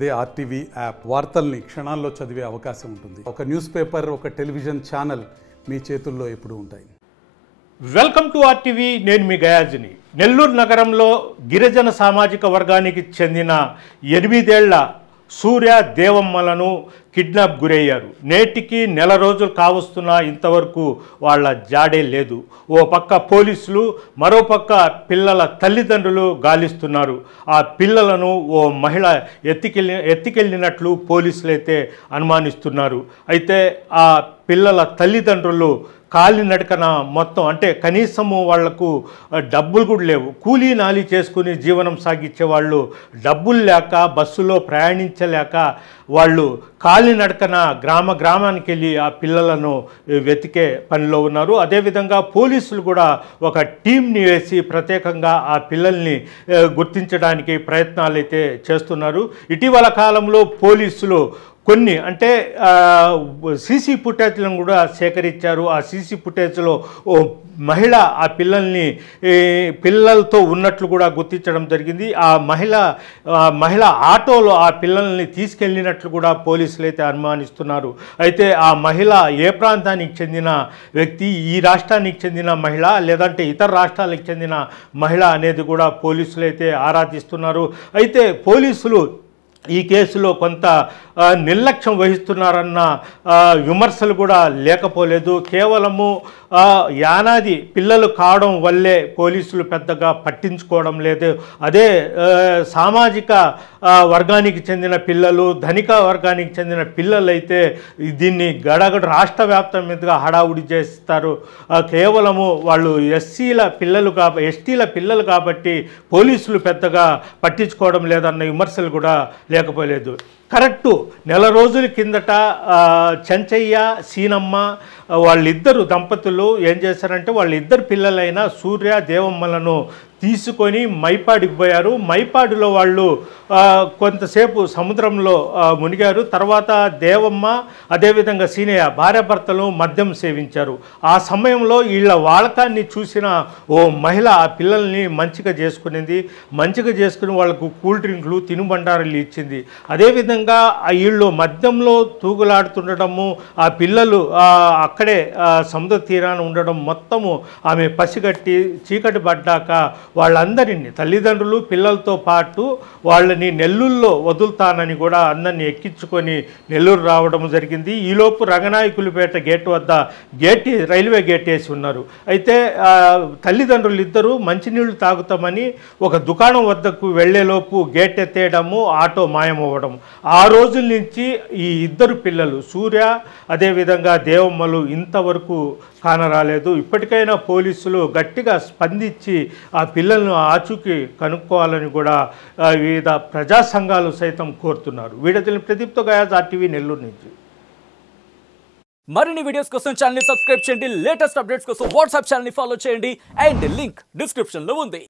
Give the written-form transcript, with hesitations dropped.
అదే RTV app వార్తల్ని క్షణాల్లో చదివే అవకాశం ఉంటుంది. ఒక న్యూస్ పేపర్, ఒక టెలివిజన్ ఛానల్ మీ చేతుల్లో ఎప్పుడూ ఉంటాయి. Welcome to RTV. నేను మీ గయాజ్ని. నెల్లూరు నగరంలో గిరిజన సామాజిక వర్గానికి చెందిన 8 ఏళ్ల సూర్య దేవమ్మలను కిడ్నాప్ గురయ్యారు. నేటికి నెల రోజులు కావస్తున్నా ఇంతవరకు వాళ్ళ జాడే లేదు. ఓ పక్క పోలీసులు, మరోపక్క పిల్లల తల్లిదండ్రులు గాలిస్తున్నారు. ఆ పిల్లలను ఓ మహిళ ఎత్తికెళ్ళినట్లు పోలీసులు అయితే అనుమానిస్తున్నారు. అయితే ఆ పిల్లల తల్లిదండ్రులు కాలినడకన మొత్తం అంటే కనీసము వాళ్లకు డబ్బులు కూడా లేవు. కూలీ నాలి చేసుకుని జీవనం సాగించే వాళ్ళు డబ్బులు లేక బస్సులో ప్రయాణించలేక వాళ్ళు కాలినడకన గ్రామానికి వెళ్ళి ఆ పిల్లలను వెతికే పనిలో ఉన్నారు. అదేవిధంగా పోలీసులు కూడా ఒక టీంని వేసి ప్రత్యేకంగా ఆ పిల్లల్ని గుర్తించడానికి ప్రయత్నాలు అయితే చేస్తున్నారు. ఇటీవల కాలంలో పోలీసులు కొన్ని అంటే సీసీ ఫుటేజ్లను కూడా సేకరించారు. ఆ సీసీ ఫుటేజ్లో ఓ మహిళ ఆ పిల్లలతో ఉన్నట్లు కూడా గుర్తించడం జరిగింది. ఆ మహిళ ఆటోలో ఆ పిల్లల్ని తీసుకెళ్ళినట్లు కూడా పోలీసులు అయితే అనుమానిస్తున్నారు. అయితే ఆ మహిళ ఏ ప్రాంతానికి చెందిన వ్యక్తి, ఈ రాష్ట్రానికి చెందిన మహిళ లేదంటే ఇతర రాష్ట్రాలకు చెందిన మహిళ అనేది కూడా పోలీసులు అయితే ఆరాధిస్తున్నారు. అయితే పోలీసులు ఈ కేసులో కొంత నిర్లక్ష్యం వహిస్తున్నారన్న విమర్శలు కూడా లేకపోలేదు. కేవలము యానాది పిల్లలు కావడం వల్లే పోలీసులు పెద్దగా పట్టించుకోవడం లేదు. అదే సామాజిక వర్గానికి చెందిన పిల్లలు, ధనిక వర్గానికి చెందిన పిల్లలు అయితే దీన్ని గడగడ రాష్ట్ర వ్యాప్తం మీదుగా హడావుడి చేస్తారు. కేవలము వాళ్ళు ఎస్టీల పిల్లలు కాబట్టి పోలీసులు పెద్దగా పట్టించుకోవడం లేదన్న విమర్శలు కూడా లేకపోలేదు. కరెక్టు నెల రోజుల కిందట చెంచయ్య, సీనమ్మ వాళ్ళిద్దరు దంపతులు ఏం చేశారంటే వాళ్ళిద్దరు పిల్లలైన సూర్య దేవమ్మలను తీసుకొని మైపాడికి పోయారు. మైపాడిలో వాళ్ళు కొంతసేపు సముద్రంలో మునిగారు. తర్వాత దేవమ్మ అదేవిధంగా సీనయ్య భార్యాభర్తలు మద్యం సేవించారు. ఆ సమయంలో వీళ్ళ వాళకాన్ని చూసిన ఓ మహిళ ఆ పిల్లల్ని మంచిగా చేసుకుని వాళ్ళకు కూల్ డ్రింక్లు, తినుబండారాలు ఇచ్చింది. అదేవిధంగా వీళ్ళు మద్యంలో తూగులాడుతుండటము, ఆ పిల్లలు అక్కడే సముద్ర తీరాన ఉండడం మొత్తము ఆమె పసిగట్టి చీకటి పడ్డాక వాళ్ళందరినీ తల్లిదండ్రులు పిల్లలతో పాటు వాళ్ళని నెల్లూరులో వదులుతానని కూడా అందరినీ ఎక్కించుకొని నెల్లూరు రావడం జరిగింది. ఈలోపు రంగనాయకులపేట గేట్ వద్ద రైల్వే గేట్ వేసి ఉన్నారు. అయితే తల్లిదండ్రులు ఇద్దరు మంచినీళ్లు తాగుతామని ఒక దుకాణం వద్దకు వెళ్లేలోపు గేట్ ఎత్తేయడము, ఆటో మాయమవ్వడం. ఆ రోజుల నుంచి ఈ ఇద్దరు పిల్లలు సూర్య అదేవిధంగా దేవమ్మలు ఇంతవరకు కానరాలేదు. ఇప్పటికైనా పోలీసులు గట్టిగా స్పందించి ఆ పిల్లలను ఆచూకీ కనుక్కోవాలని కూడా వివిధ ప్రజా సంఘాలు సైతం కోరుతున్నారు. వీడియో ప్రదీప్తో గయాజ్, ఆర్టీవీ నెల్లూరు నుంచి. మరిన్ని వీడియోస్ కోసం ఛానల్ ని సబ్స్క్రైబ్ చేయండి. లేటెస్ట్ అప్డేట్స్ కోసం వాట్సాప్ ఛానల్ ని ఫాలో చేయండి. అండ్ లింక్ డిస్క్రిప్షన్ లో ఉంది.